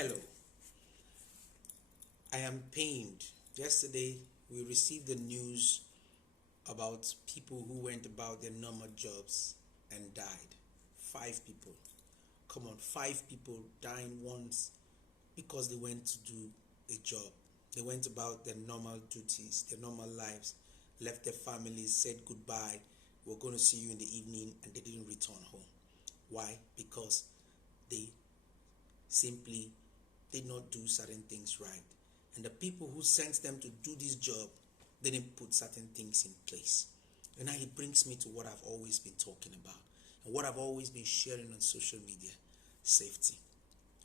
Hello, I am pained. Yesterday, we received the news about people who went about their normal jobs and died. 5 people. Come on, 5 people dying once because they went to do a job. They went about their normal duties, their normal lives, left their families, said goodbye. We're going to see you in the evening, and they didn't return home. Why? Because they simply did not do certain things right. And the people who sent them to do this job didn't put certain things in place. And now it brings me to what I've always been talking about and what I've always been sharing on social media: safety.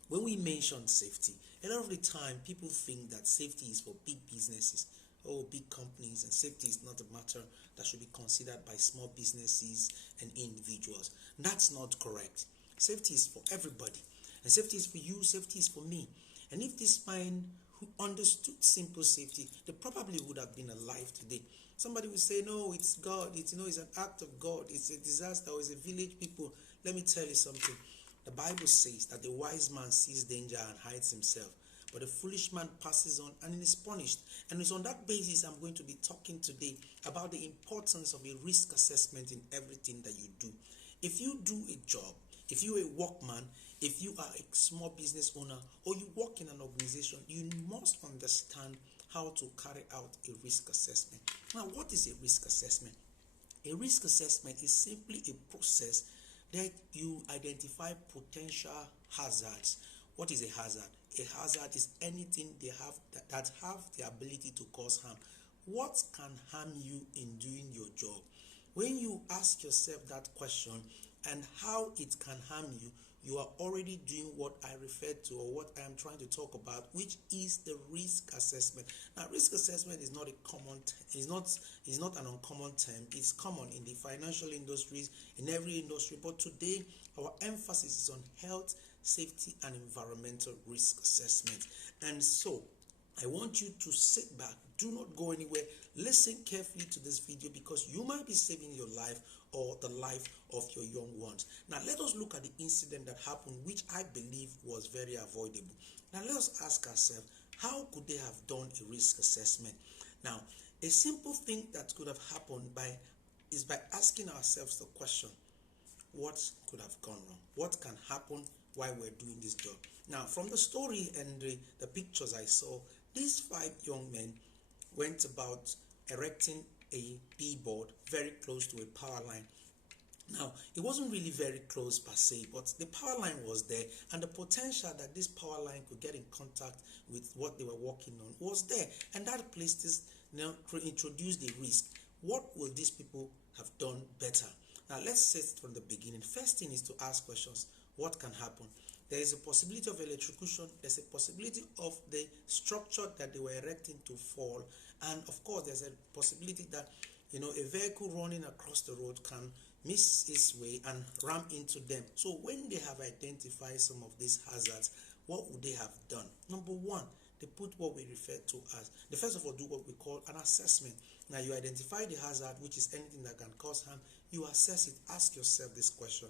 When we mention safety, a lot of the time people think that safety is for big businesses or big companies, and safety is not a matter that should be considered by small businesses and individuals. That's not correct. Safety is for everybody, and safety is for you, safety is for me. And if this man who understood simple safety, they probably would have been alive today. Somebody would say, no, it's God, it's an act of God, it's a disaster, or it's a village people. Let me tell you something. The Bible says that the wise man sees danger and hides himself, but the foolish man passes on and is punished. And it's on that basis I'm going to be talking today about the importance of a risk assessment in everything that you do. If you do a job, if you're a workman, if you are a small business owner, or you work in an organization, you must understand how to carry out a risk assessment. Now, what is a risk assessment? A risk assessment is simply a process that you identify potential hazards. What is a hazard? A hazard is anything that have the ability to cause harm. What can harm you in doing your job? When you ask yourself that question and how it can harm you, you are already doing what I referred to, or what I am trying to talk about, which is the risk assessment. Now, risk assessment is not a common, is not an uncommon term. It's common in the financial industries, in every industry. But today, our emphasis is on health, safety, and environmental risk assessment. And so, I want you to sit back. Do not go anywhere. Listen carefully to this video, because you might be saving your life or the life of your young ones. Now, let us look at the incident that happened, which I believe was very avoidable. Now, let us ask ourselves, how could they have done a risk assessment? Now, a simple thing that could have happened is by asking ourselves the question, what could have gone wrong? What can happen while we're doing this job? Now, from the story and the pictures I saw, these 5 young men went about erecting a billboard very close to a power line. Now, it wasn't really very close per se, but the power line was there, and the potential that this power line could get in contact with what they were working on was there, and that placed this, introduced the risk. What will these people have done better? Now, let's set from the beginning. First thing is to ask questions. What can happen? There is a possibility of electrocution. There's a possibility of the structure that they were erecting to fall, and of course, there's a possibility that a vehicle running across the road can miss its way and ram into them. So when they have identified some of these hazards, what would they have done? Number one, they put what we refer to as, they first of all do what we call an assessment. Now, you identify the hazard, which is anything that can cause harm. You assess it. Ask yourself this question: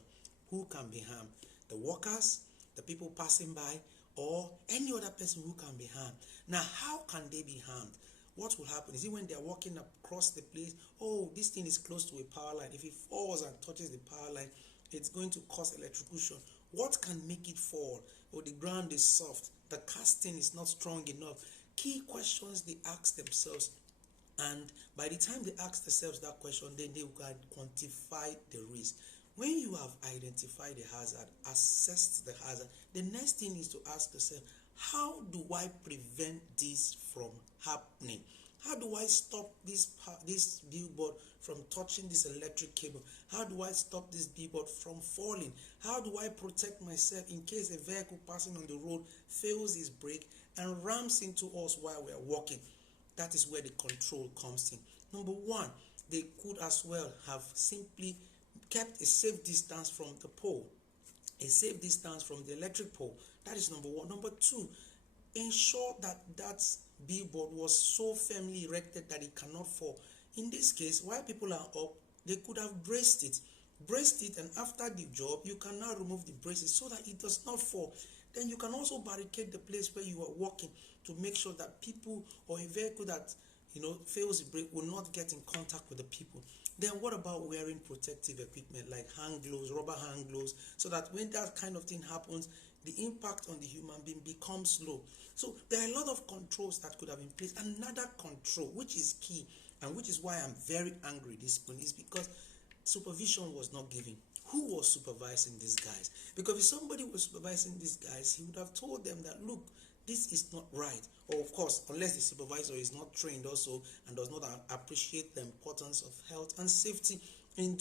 who can be harmed? The workers, the people passing by, or any other person who can be harmed? Now, how can they be harmed? What will happen? Is it when they are walking across the place? Oh, this thing is close to a power line. If it falls and touches the power line, it's going to cause electrocution. What can make it fall? Oh, the ground is soft. The casting is not strong enough. Key questions they ask themselves. And by the time they ask themselves that question, then they can quantify the risk. When you have identified the hazard, assessed the hazard, the next thing is to ask yourself, how do I prevent this from happening? How do I stop this billboard from touching this electric cable? How do I stop this billboard from falling? How do I protect myself in case a vehicle passing on the road fails its brake and rams into us while we are walking? That is where the control comes in. Number one, they could as well have simply kept a safe distance from the pole, a safe distance from the electric pole. That is number one. Number two, ensure that that billboard was so firmly erected that it cannot fall. In this case, while people are up, they could have braced it. braced it, and after the job you can now remove the braces so that it does not fall. Then you can also barricade the place where you are walking to make sure that people or a vehicle that fails the brake will not get in contact with the people. Then what about wearing protective equipment like hand gloves, rubber hand gloves, so that when that kind of thing happens, the impact on the human being becomes low. So there are a lot of controls that could have been placed. Another control, which is key, and which is why I'm very angry this morning, is because supervision was not given. Who was supervising these guys? Because if somebody was supervising these guys, he would have told them that, look, this is not right. Or of course, unless the supervisor is not trained also and does not appreciate the importance of health and safety in doing